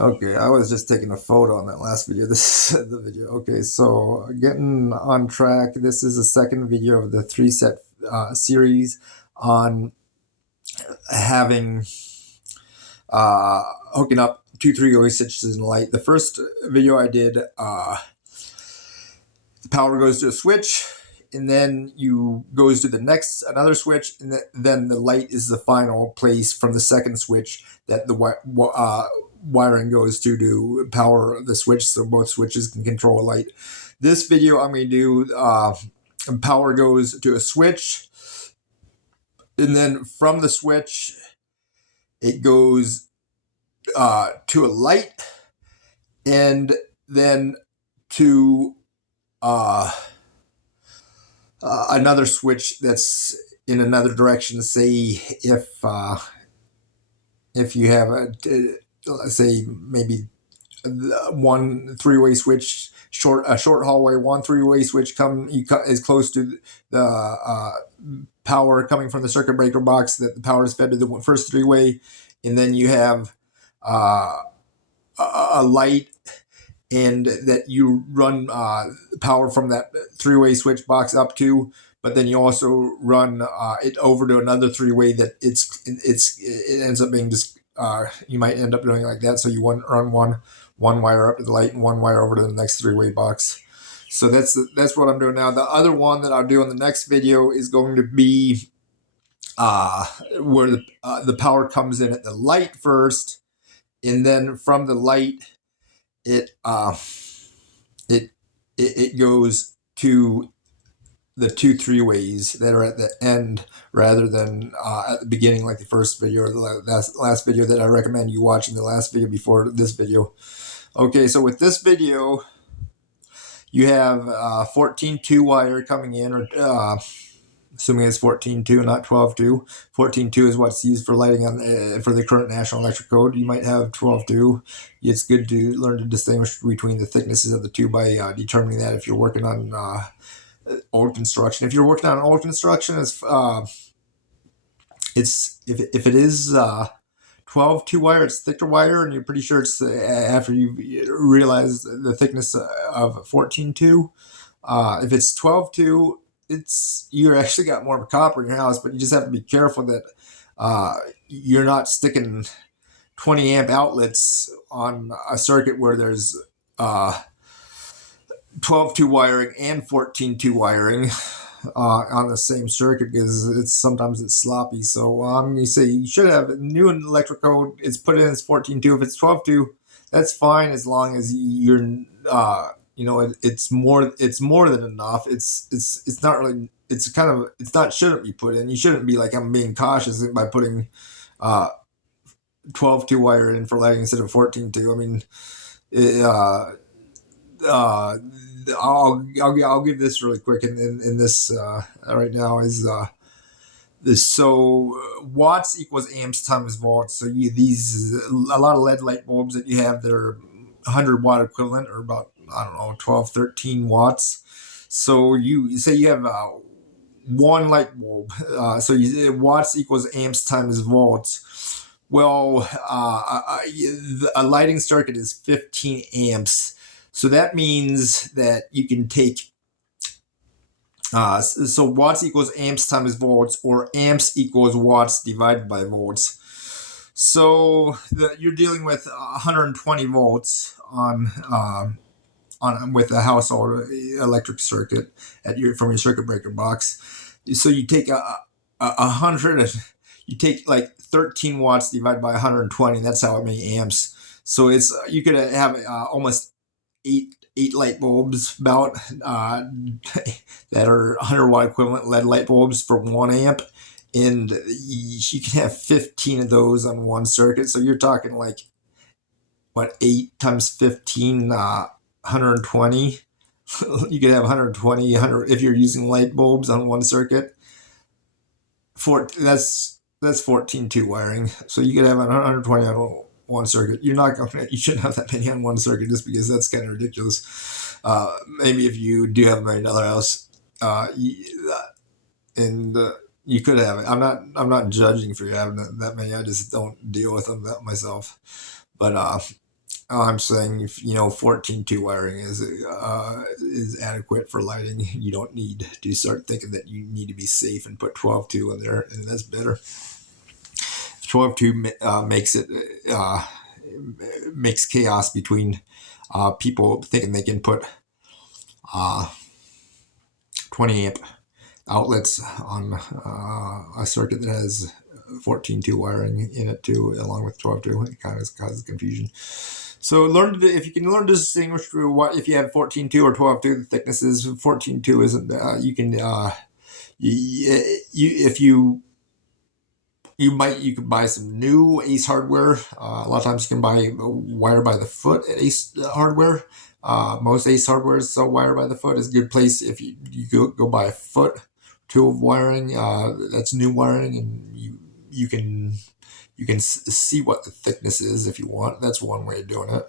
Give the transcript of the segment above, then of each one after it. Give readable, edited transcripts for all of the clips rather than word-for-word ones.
Okay, I was just taking a photo on that last video. This is the video. Okay, so getting on track. This is the second video of the three set series on having hooking up two 3-way switches in light. The first video I did, the power goes to a switch, and then you goes to the next another switch, and then the light is the final place from the second switch that the wiring goes to power the switch, so both switches can control a light. This video I'm going to do power goes to a switch, and then from the switch it goes to a light, and then to another switch that's in another direction. Say if you have say maybe one 3-way switch, a short hallway, one 3-way switch is close to the power coming from the circuit breaker box, that the power is fed to the first 3-way, and then you have a light, and that you run power from that 3-way switch box up to, but then you also run it over to another 3-way that it ends up being just you might end up doing like that. So you run one wire up to the light and one wire over to the next 3-way box. So that's what I'm doing now. The other one that I'll do in the next video is going to be where the power comes in at the light first, and then from the light it goes to the two 3-ways that are at the end rather than at the beginning, like the first video or the last video that I recommend you watching, the last video before this video. Okay, so with this video, you have 14-2 wire coming in, or assuming it's 14-2, not 12-2. 14-2 is what's used for lighting on for the current National Electric Code. You might have 12-2. It's good to learn to distinguish between the thicknesses of the two by determining that if you're working on old construction. If you're working on old construction, it's if it is 12-2 wire, it's thicker wire, and you're pretty sure it's after you realize the thickness of 14-2. If it's 12-2, you actually got more of a copper in your house, but you just have to be careful that you're not sticking 20 amp outlets on a circuit where there's 12-2 wiring and 14-2 wiring on the same circuit, because sometimes it's sloppy. So you say you should have new electric code. It's put in as 14-2. If it's 12-2, that's fine, as long as you're it's more than enough. It's not really, shouldn't be put in. You shouldn't be like, I'm being cautious by putting 12-2 wire in for lighting instead of 14-2. I mean, I'll give this really quick in this right now is this. So watts equals amps times volts. So a lot of LED light bulbs that you have, they're 100 watt equivalent, or about, I don't know, 12, 13 watts. So you say you have one light bulb. So watts equals amps times volts. Well, a lighting circuit is 15 amps. So that means that you can take, so watts equals amps times volts, or amps equals watts divided by volts. So you're dealing with 120 volts with a household electric circuit from your circuit breaker box. So you take 100, you take like 13 watts divided by 120. That's how many amps. So you could have almost eight light bulbs about that are 100 watt equivalent LED light bulbs for 1 amp, and you can have 15 of those on one circuit. So you're talking like, what, 8 times 15, 120. You could have 120, 100 if you're using light bulbs on one circuit. That's 14-2 wiring. So you could have 120 on one circuit. You shouldn't have that many on one circuit, just because that's kind of ridiculous. Maybe if you do have them in another house, you could have it. I'm not judging for you having that many. I just don't deal with them that myself. But I'm saying if 14.2 wiring is adequate for lighting, you don't need to start thinking that you need to be safe and put 12.2 in there, and that's better. 12.2 makes chaos between people thinking they can put 20 amp outlets on a circuit that has 14.2 wiring in it too, along with 12.2. It kind of causes confusion. So if you can learn to distinguish through what if you have 14.2 or 12.2, the thicknesses. 14.2 isn't. You can if you could buy some new Ace hardware. A lot of times you can buy wire by the foot at Ace hardware. Most Ace hardware sell wire by the foot. Is a good place if you go buy a foot two of wiring. That's new wiring, and you can see what the thickness is if you want. That's one way of doing it.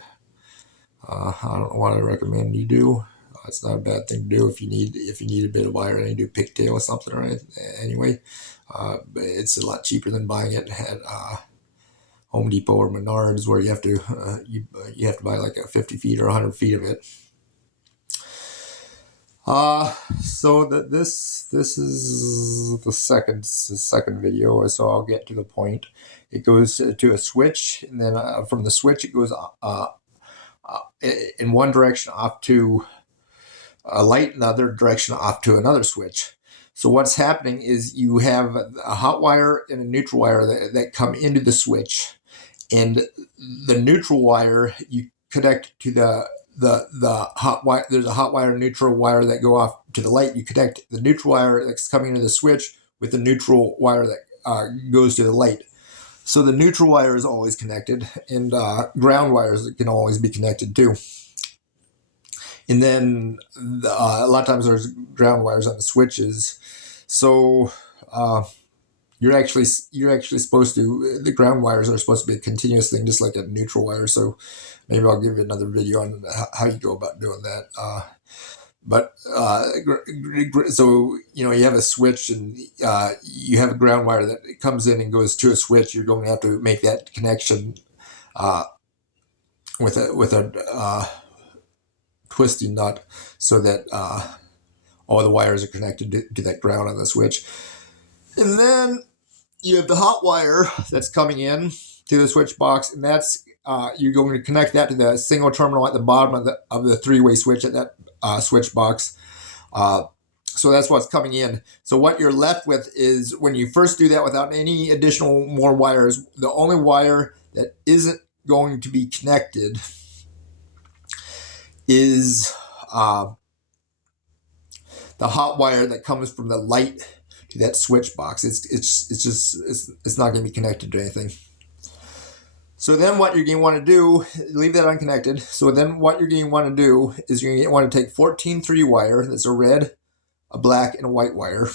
I don't know what I recommend you do. It's not a bad thing to do if you need a bit of wiring and you do pigtail or something, right? Anyway, but it's a lot cheaper than buying it at Home Depot or Menards, where you have to you have to buy like 50 feet or 100 feet of it. So this is the second video, so I'll get to the point. It goes to a switch, and then from the switch it goes in one direction off to a light, in the other direction off to another switch. So what's happening is you have a hot wire and a neutral wire that come into the switch, and the neutral wire you connect to the hot wire. There's a hot wire and neutral wire that go off to the light. You connect the neutral wire that's coming into the switch with the neutral wire that goes to the light. So the neutral wire is always connected, and ground wires can always be connected too. And then a lot of times there's ground wires on the switches. So you're actually supposed to, the ground wires are supposed to be a continuous thing, just like a neutral wire. So maybe I'll give you another video on how you go about doing that. So you have a switch, and you have a ground wire that comes in and goes to a switch. You're going to have to make that connection with a twisting nut, so that all the wires are connected to that ground on the switch. And then you have the hot wire that's coming in to the switch box, and that's you're going to connect that to the single terminal at the bottom of the three-way switch at that switch box. So that's what's coming in. So what you're left with is, when you first do that without any additional more wires, the only wire that isn't going to be connected is the hot wire that comes from the light to that switch box. It's not going to be connected to anything. So then what you're going to want to do, leave that unconnected. So then what you're going to want to do is you're going to want to take 14.3 wire. That's a red, a black, and a white wire.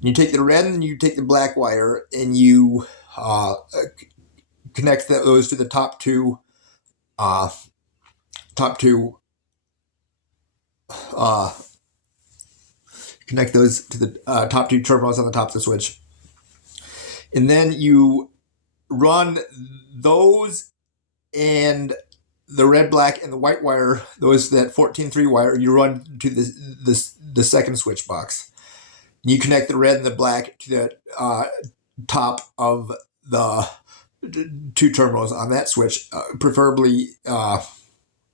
You take the red and you take the black wire, and you connect those to the top two connect those to the top two terminals on the top of the switch. And then you run those and the red, black, and the white wire, that 14.3 wire, you run to the second switch box. You connect the red and the black to the top of the two terminals on that switch. Preferably,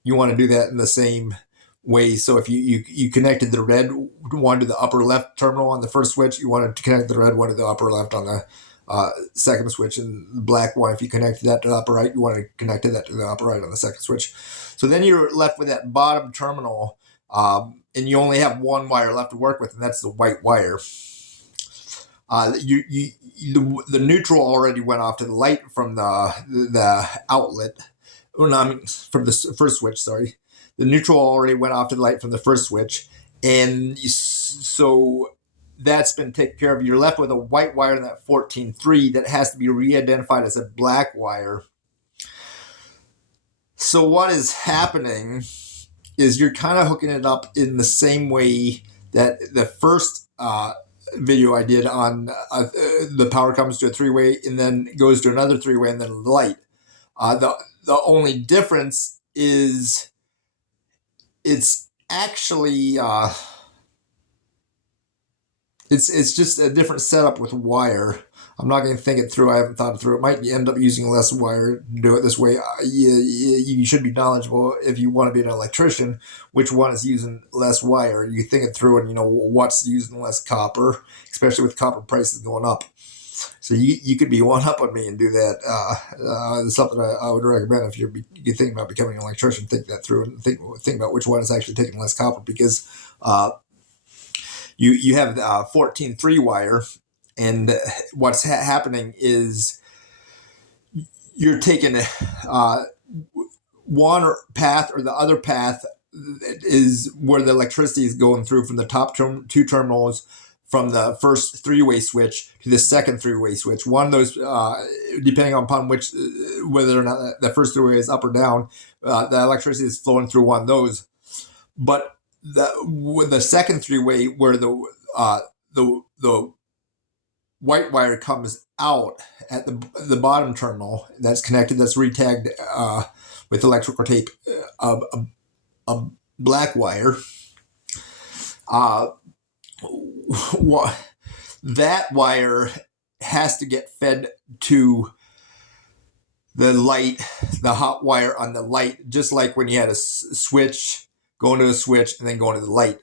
you want to do that in the same way. So if you connected the red one to the upper left terminal on the first switch, you want to connect the red one to the upper left on the second switch, and the black one, if you connect that to the upper right, you want to connect that to the upper right on the second switch. So then you're left with that bottom terminal, and you only have one wire left to work with, and that's the white wire. The neutral already went off to the light from the outlet. Well, no, I mean from the first switch. Sorry, the neutral already went off to the light from the first switch, and so that's been taken care of. You're left with a white wire in that 14.3 that has to be re-identified as a black wire. So what is happening is you're kind of hooking it up in the same way that the first video I did on the power comes to a three-way and then goes to another three-way and then the light. The the only difference is it's actually it's just a different setup with wire. I'm not going to think it through. I haven't thought it through. It might end up using less wire to do it this way. You should be knowledgeable if you want to be an electrician, which one is using less wire. You think it through and you know what's using less copper, especially with copper prices going up. So you could be one up on me and do that. It's something I would recommend if you're thinking about becoming an electrician. Think that through and think about which one is actually taking less copper, because you have 14-3 wire, and what's happening is you're taking one path or the other path is where the electricity is going through from the top two terminals from the first three-way switch to the second three-way switch. One of those, depending upon which, whether or not the first three-way is up or down, the electricity is flowing through one of those. But the second three-way, where the white wire comes out at the bottom terminal that's connected, that's retagged with electrical tape, a black wire. That wire has to get fed to the light, the hot wire on the light, just like when you had a switch, going to a switch and then going to the light.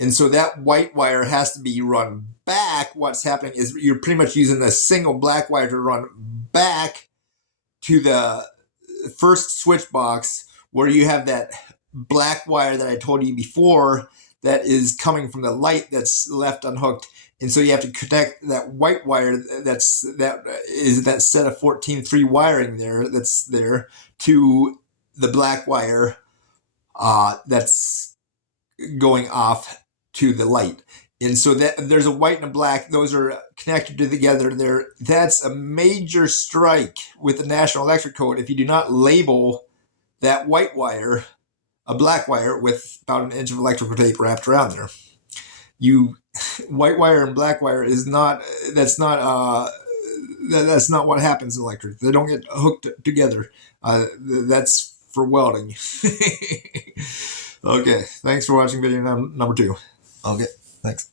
And so that white wire has to be run back. What's happening is you're pretty much using a single black wire to run back to the first switch box, where you have that black wire that I told you before that is coming from the light that's left unhooked. And so you have to connect that white wire that is that set of 14-3 wiring that's there to the black wire that's going off to the light. And so that there's a white and a black, those are connected together there. That's a major strike with the National Electric Code if you do not label that white wire a black wire with about 1 inch of electrical tape wrapped around there. White wire and black wire is not, that's not what happens in electric. They don't get hooked together. That's for welding. Okay, thanks for watching video number 2. Okay, thanks.